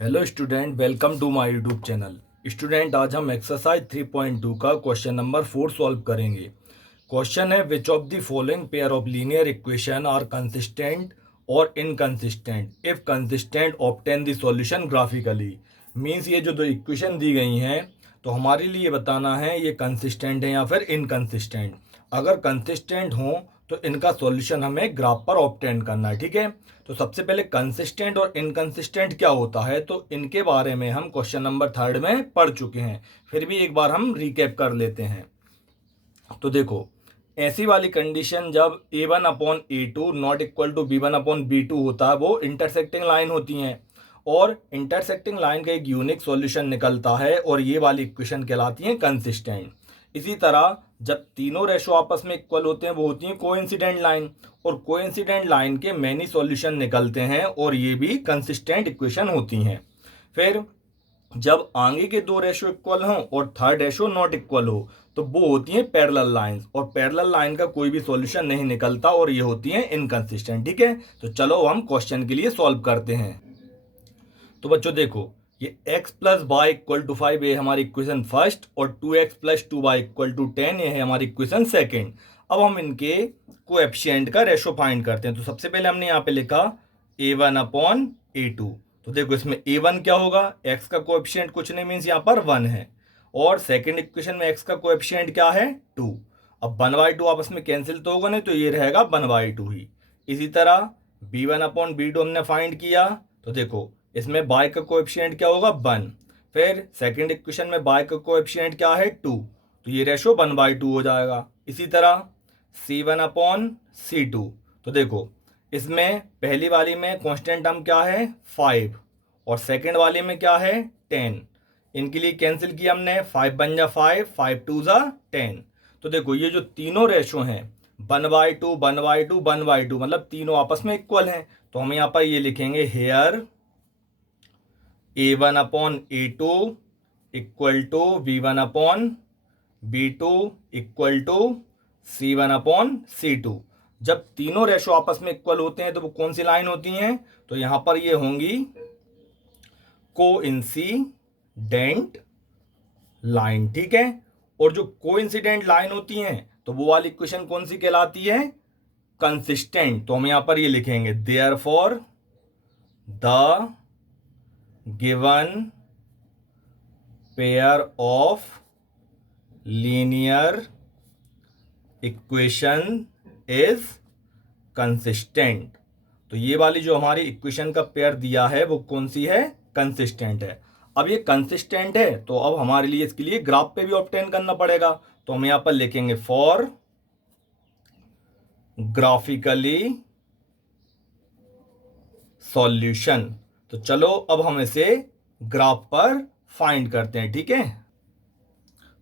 Hello student, welcome to my YouTube channel. Student, आज हम exercise 3.2 का क्वेश्चन नंबर 4 सॉल्व करेंगे। क्वेश्चन है which of the following pair of linear equation are consistent और inconsistent, if consistent obtain the solution graphically. Means ये जो दो equation दी गई हैं तो हमारे लिए बताना है ये कंसिस्टेंट है या फिर इनकंसिस्टेंट। अगर कंसिस्टेंट हो तो इनका सॉल्यूशन हमें ग्राफ पर ऑब्टेन करना है। ठीक है, तो सबसे पहले कंसिस्टेंट और इनकंसिस्टेंट क्या होता है तो इनके बारे में हम क्वेश्चन नंबर 3 में पढ़ चुके हैं, फिर भी एक बार हम रिकैप कर लेते हैं। तो देखो, ऐसी वाली कंडीशन जब a1/a2 not equal to b1/b2 होता है, वो इंटरसेक्टिंग लाइन होती हैं और इंटरसेक्टिंग लाइन का एक यूनिक सॉल्यूशन निकलता है और ये वाली इक्वेशन कहलाती है कंसिस्टेंट। इसी तरह जब तीनों रेशो आपस में इक्वल होते हैं वो होती है कोइंसिडेंट लाइन, और कोइंसिडेंट लाइन के मैनी सॉल्यूशन निकलते हैं और ये भी कंसिस्टेंट इक्वेशन होती हैं। फिर जब आगे के दो रेशो इक्वल हों और थर्ड रेशो नॉट इक्वल हो तो वो होती हैं पैरेलल लाइंस, और पैरेलल लाइन का कोई भी सॉल्यूशन नहीं निकलता और ये होती हैं इनकंसिस्टेंट। ठीक है, तो चलो हम क्वेश्चन के लिए सॉल्व करते हैं। तो बच्चों देखो, ये x plus y equal to 5 ये हमारी इक्वेशन फर्स्ट और 2x plus 2y equal to 10 ये है हमारी इक्वेशन सेकेंड। अब हम इनके कोएफिशिएंट का रेशो फाइंड करते हैं। तो सबसे पहले हमने यहाँ पे लिखा a1/a2। तो देखो इसमें a1 क्या होगा, x का कोएफिशिएंट कुछ नहीं, मीन्स यहाँ पर 1 है, और सेकेंड इक्वेशन में x का कोएफिशिएंट क्या है 2। अब 1/2 आपस में कैंसिल तो होगा नहीं, तो ये रहेगा 1/2 ही। इसी तरह b1/b2 हमने फाइंड किया, तो देखो इसमें y का कोएफिशिएंट क्या होगा 1, फिर सेकंड इक्वेशन में y का कोएफिशिएंट क्या है 2, तो ये रेशो 1/2 हो जाएगा। इसी तरह c1/c2, तो देखो इसमें पहली वाली में कांस्टेंट टर्म क्या है 5 और सेकंड वाली में क्या है 10। इनके लिए कैंसिल किया हमने, 5 बन जा 5, 5 2 जा 10। तो देखो ये जो तीनों रेशो हैं 1/2 1/2 1/2 मतलब तीनों आपस में इक्वल हैं, तो हम यहाँ पर ये लिखेंगे here a1/a2 equal to b1/b2 equal to c1/c2। जब तीनों रेशो आपस में इक्वल होते हैं तो वो कौन सी लाइन होती हैं, तो यहां पर ये होंगी कोइंसिडेंट लाइन। ठीक है, और जो कोइंसिडेंट लाइन होती हैं तो वो वाली इक्वेशन कौन सी कहलाती है कंसिस्टेंट। तो हम यहां पर ये लिखेंगे therefore the given pair of linear equation is consistent। तो ये वाली जो हमारी इक्वेशन का पेयर दिया है वो कौन सी है, कंसिस्टेंट है। अब ये कंसिस्टेंट है तो अब हमारे लिए इसके लिए ग्राफ पे भी ऑब्टेन करना पड़ेगा, तो हम यहां पर लिखेंगे फॉर ग्राफिकली सॉल्यूशन। तो चलो अब हम इसे ग्राफ पर फाइंड करते हैं। ठीक है,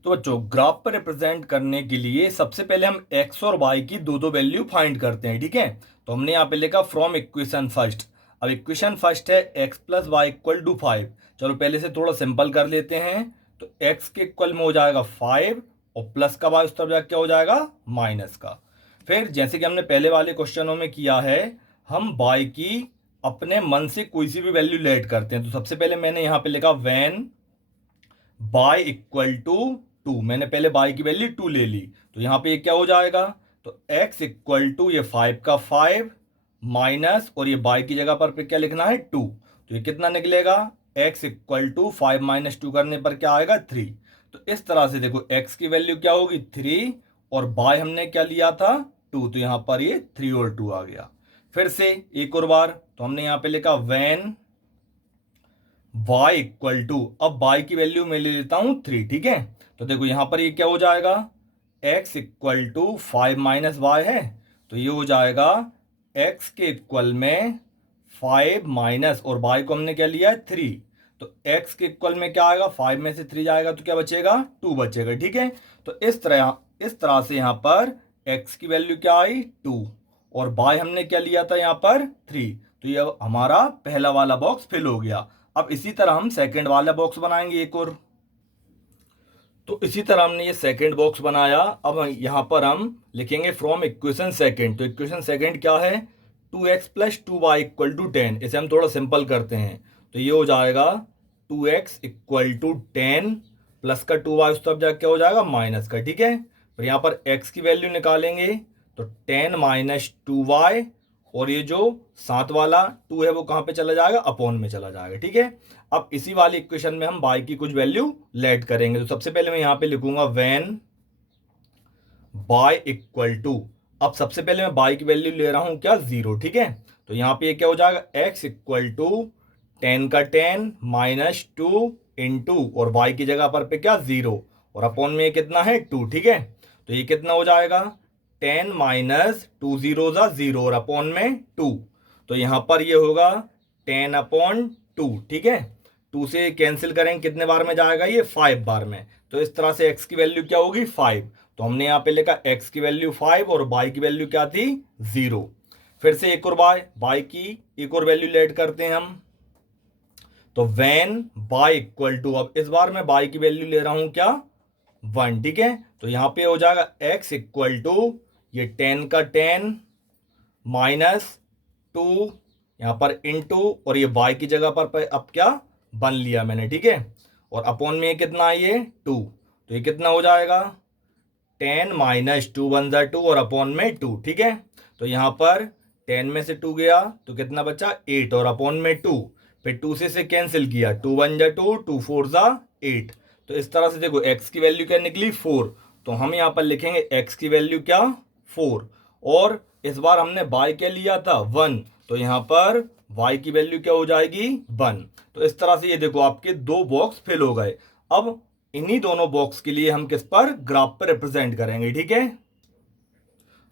तो बच्चों ग्राफ पर रिप्रेजेंट करने के लिए सबसे पहले हम x और y की दो दो वैल्यू फाइंड करते हैं। ठीक है, तो हमने यहाँ पे लिखा फ्रॉम इक्वेशन फर्स्ट। अब इक्वेशन फर्स्ट है x plus y equal to 5। चलो पहले से थोड़ा सिंपल कर लेते हैं। तो x के इक्वल में हो जाएगा 5 और प्लस का y उस तरफ जाके क्या हो जाएगा माइनस का। फिर जैसे कि हमने पहले वाले क्वेश्चनों में किया है, हम y की अपने मन से कोई सी भी वैल्यू लेट करते हैं। तो सबसे पहले मैंने यहां पे लिखा व्हेन y इक्वल टू 2, मैंने पहले y की वैल्यू 2 ले ली, तो यहां पे ये क्या हो जाएगा, तो x इक्वल टू ये 5 का 5 माइनस और ये y की जगह पर क्या लिखना है 2, तो ये कितना निकलेगा x इक्वल टू 5 माइनस 2 करने पर क्या आएगा 3। तो इस तरह से देखो x की वैल्यू क्या होगी 3 और y हमने क्या लिया था 2, तो यहां पर ये 3 और 2 आ गया। फिर से एक और बार, तो हमने यहां पे लिखा व्हेन y इक्वल टू, अब y की वैल्यू मैं ले लेता हूं 3। ठीक है, तो देखो यहां पर ये क्या हो जाएगा x equal to 5 minus y है, तो ये हो जाएगा x के इक्वल में 5 माइनस और y को हमने क्या लिया है 3, तो x के इक्वल में क्या आएगा 5 में से 3 जाएगा तो क्या बचेगा 2 बचेगा। ठीक है, तो इस तरह से यहां पर x की वैल्यू क्या आई 2 और y हमने क्या लिया था यहां पर 3, तो ये हमारा पहला वाला बॉक्स फिल हो गया। अब इसी तरह हम सेकंड वाला बॉक्स बनाएंगे एक और। तो इसी तरह हमने ये सेकंड बॉक्स बनाया। अब यहां पर हम लिखेंगे फ्रॉम इक्वेशन सेकंड। तो इक्वेशन सेकंड क्या है 2x plus 2y equal to 10। इसे हम थोड़ा सिंपल करते हैं, तो ये हो जाएगा 2x इक्वल टू 10 प्लस का 2y उस तरफ जाके क्या हो जाएगा माइनस का, ठीक है। और यहाँ पर x की वैल्यू निकालेंगे तो 10 माइनस 2y, और ये जो साथ वाला 2 है वो कहाँ पे चला जाएगा, अपॉन में चला जाएगा, ठीक है। अब इसी वाली इक्वेशन में हम y की कुछ वैल्यू लेट करेंगे। तो सबसे पहले मैं यहाँ पे लिखूंगा व्हेन y इक्वल टू, अब सबसे पहले मैं y की वैल्यू ले रहा हूं क्या, 0, ठीक है। तो यहाँ पे ये क्या हो जाएगा, x इक्वल टू 10 का 10 माइनस 2 इंटू, और y की जगह पर पे क्या 0, और अपॉन में ये कितना है 2, ठीक है। तो ये कितना हो जाएगा 10 माइनस 2 0 ज़ा 0 और अपॉन में 2, तो यहाँ पर ये होगा 10 अपॉन 2, ठीक है। 2 से कैंसिल करेंगे कितने बार में जाएगा, ये 5 बार में। तो इस तरह से x की वैल्यू क्या होगी 5। तो हमने यहाँ पे लिखा x की वैल्यू 5 और y की वैल्यू क्या थी 0। फिर से एक और y की एक और वैल्यू लेट करते हैं हम। तो व्हेन y इक्वल टू, अब इस बार मैं y की वैल्यू ले रहा हूं क्या 1, ठीक है। तो यहाँ पे हो जाएगा x इक्वल टू ये 10 का 10 माइनस 2 यहाँ पर इंटू, और ये y की जगह पर अब क्या 1 लिया मैंने, ठीक है। और अपॉन में कितना है ये 2, तो ये कितना हो जाएगा 10 माइनस 2 1 ज़ा 2 और अपॉन में 2, ठीक है। तो यहाँ पर 10 में से 2 गया तो कितना बचा 8 और अपॉन में 2, फिर 2 से कैंसिल किया, 2 1 ज़ा 2 2 4 ज़ा 8। तो इस तरह से देखो x की वैल्यू क्या निकली 4, तो हम यहाँ पर लिखेंगे x की वैल्यू क्या 4, और इस बार हमने y क्या लिया था 1, तो यहाँ पर y की वैल्यू क्या हो जाएगी 1। तो इस तरह से ये देखो आपके 2 बॉक्स फिल हो गए। अब इन्हीं दोनों बॉक्स के लिए हम किस पर, ग्राफ पर रिप्रेजेंट करेंगे, ठीक है।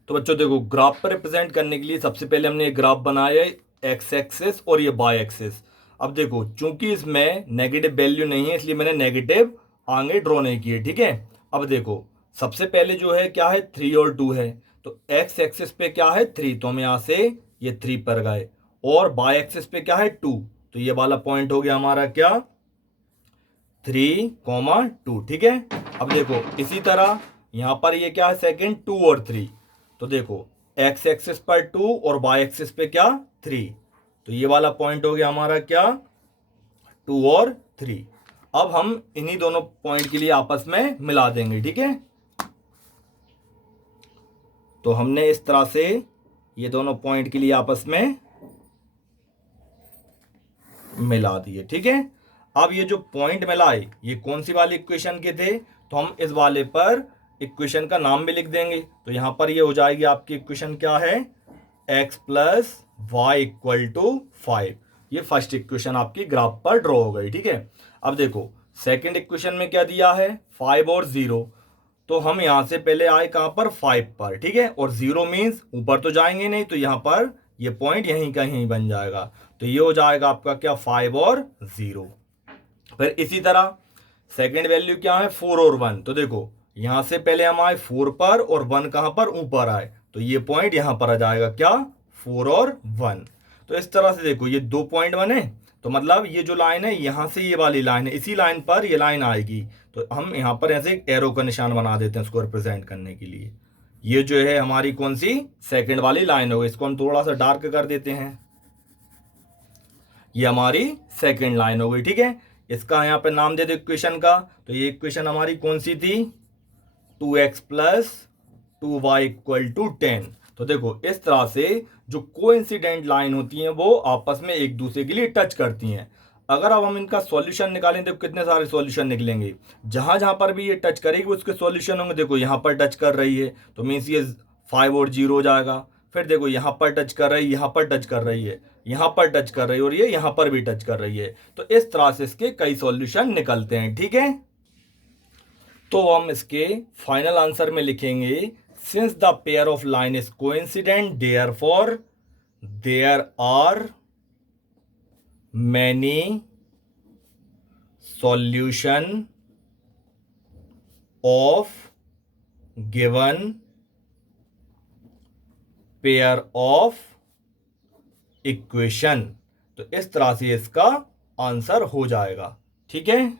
तो बच्चों देखो ग्राफ पर रिप्रेजेंट करने के लिए सबसे पहले हमने एक ग्राफ बनाया है एक्स एक्सिस और ये वाई एक्सिस। अब देखो चूंकि इसमें नेगेटिव वैल्यू नहीं है इसलिए मैंने नेगेटिव आगे ड्रॉ नहीं किए, ठीक है। अब देखो सबसे पहले जो है क्या है 3 और 2 है, तो एक्स एक्सिस पे क्या है 3, तो हम यहाँ से ये 3 पर गए, और वाई एक्सिस पे क्या है 2, तो ये वाला पॉइंट हो गया हमारा क्या 3,2, ठीक है। अब देखो इसी तरह यहां पर ये क्या है सेकंड 2 और 3, तो देखो एक्स एक्सिस पर 2 और वाई एक्सिस पे क्या 3, तो ये वाला पॉइंट हो गया हमारा क्या 2 और 3। अब हम इन्हीं दोनों पॉइंट के लिए आपस में मिला देंगे, ठीक है। तो हमने इस तरह से ये दोनों पॉइंट के लिए आपस में मिला दिए, ठीक है। अब ये जो पॉइंट मिलाए ये कौन सी वाली इक्वेशन के थे, तो हम इस वाले पर इक्वेशन का नाम भी लिख देंगे। तो यहां पर ये हो जाएगी आपकी इक्वेशन क्या है x plus y equal to 5। ये फर्स्ट इक्वेशन आपकी ग्राफ पर ड्रॉ हो गई, ठीक है। अब देखो सेकंड इक्वेशन में क्या दिया है 5 और 0, तो हम यहां से पहले आए कहां पर 5 पर, ठीक है, और 0 मीन्स ऊपर तो जाएंगे नहीं, तो यहां पर ये पॉइंट यहीं का यहीं बन जाएगा। तो ये हो जाएगा आपका क्या 5 और 0। फिर इसी तरह सेकंड वैल्यू क्या है 4 और 1, तो देखो यहां से पहले हम आए 4 पर और 1 कहां पर ऊपर आए, तो ये पॉइंट यहां पर आ जाएगा क्या 4 और 1। तो इस तरह से देखो ये 2 पॉइंट बने, तो मतलब ये जो लाइन है यहां से ये वाली लाइन है, इसी लाइन पर ये लाइन आएगी, तो हम यहां पर ऐसे एक एरो का निशान बना देते हैं उसको रिप्रेजेंट करने के लिए। ये जो है हमारी कौन सी सेकंड वाली लाइन होगी, इसको हम थोड़ा सा डार्क कर देते हैं, ये हमारी सेकंड लाइन हो गई, ठीक है। इसका यहाँ पे नाम दे दो इक्वेशन का, तो ये इक्वेशन हमारी कौन सी थी 2x plus 2y equal to 10। तो देखो इस तरह से जो कोइंसिडेंट लाइन होती हैं वो आपस में एक दूसरे के लिए टच करती हैं। अगर अब हम इनका सॉल्यूशन निकालें तो कितने सारे सॉल्यूशन निकलेंगे, जहां जहां पर भी ये टच करेगी उसके सॉल्यूशन होंगे। देखो यहाँ पर टच कर रही है तो मीन्स ये 5 और 0 हो जाएगा। फिर देखो यहाँ पर टच कर रही है, यहाँ पर टच कर रही है, यहाँ पर टच कर रही है, और ये यहाँ पर भी टच कर रही है। तो इस तरह से इसके कई सॉल्यूशन निकलते हैं, ठीक है। तो हम इसके फाइनल आंसर में लिखेंगे since the pair of line is coincident therefore there are many solution of given pair of equation. तो इस तरह से इसका आंसर हो जाएगा, ठीक है।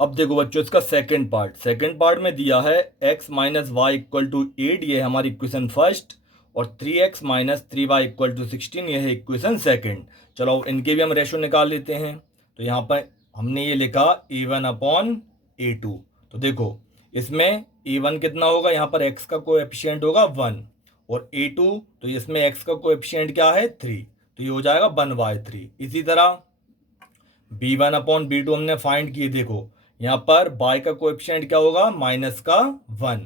अब देखो बच्चों इसका सेकंड पार्ट में दिया है x minus y equal to 8, ये हमारी इक्वेशन फर्स्ट, और 3x minus 3y equal to 16, यह है इक्वेशन सेकेंड। चलो इनके भी हम रेशो निकाल लेते हैं। तो यहाँ पर हमने ये लिखा a1 अपॉन a2। तो देखो इसमें a1 कितना होगा, यहाँ पर x का कोएफिशिएंट होगा 1, और a2 तो इसमें x का कोएफिशिएंट क्या है 3, तो ये हो जाएगा 1/3। इसी तरह b1 अपॉन b2 हमने फाइंड किए। देखो यहाँ पर y का कोएफिशिएंट क्या होगा माइनस का 1,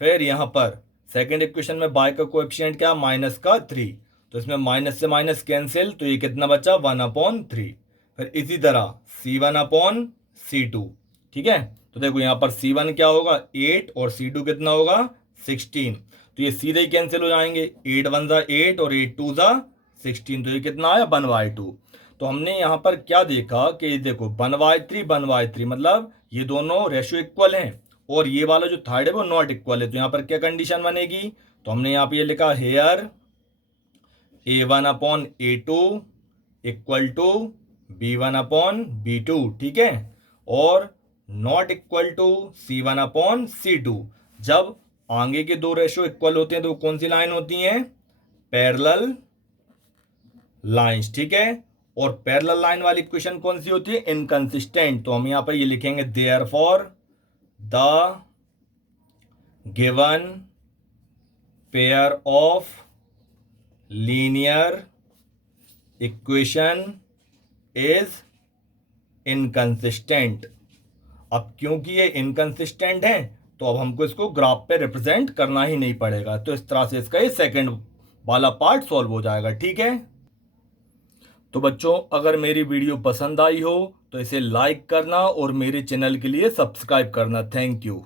फिर यहाँ पर सेकेंड इक्वेशन में y का कोएफिशिएंट क्या माइनस का 3, तो इसमें माइनस से माइनस कैंसिल, तो ये कितना बचा 1/3। फिर इसी तरह c1 अपॉन c2, ठीक है। तो देखो यहाँ पर c1 क्या होगा 8 और c2 कितना होगा 16, तो ये सीधे ही कैंसिल हो जाएंगे, 8 1 ज़ा 8 और 8 2 ज़ा 16, तो ये कितना आया 1/2। तो हमने यहाँ पर क्या देखा कि देखो 1/3 मतलब ये दोनों रेशियो इक्वल हैं, और ये वाला जो थर्ड है वो नॉट इक्वल है। तो यहाँ पर क्या कंडीशन बनेगी, तो हमने यहाँ पे ये लिखा here a1 upon a2 equal to b1 upon b2, ठीक है, और not equal to c1 upon c2। जब आगे के दो रेशियो इक्वल होते हैं तो कौन सी लाइन होती हैं, पैरेलल लाइंस, ठीक है। और पैरेलल लाइन वाली इक्वेशन कौन सी होती है, इनकंसिस्टेंट। तो हम यहाँ पर ये लिखेंगे therefore the given pair of linear equation is inconsistent. अब क्योंकि ये इनकंसिस्टेंट है तो अब हमको इसको ग्राफ पे रिप्रेजेंट करना ही नहीं पड़ेगा। तो इस तरह से इसका ये सेकंड वाला पार्ट सॉल्व हो जाएगा, ठीक है। तो बच्चों अगर मेरी वीडियो पसंद आई हो तो इसे लाइक करना और मेरे चैनल के लिए सब्सक्राइब करना। Thank you.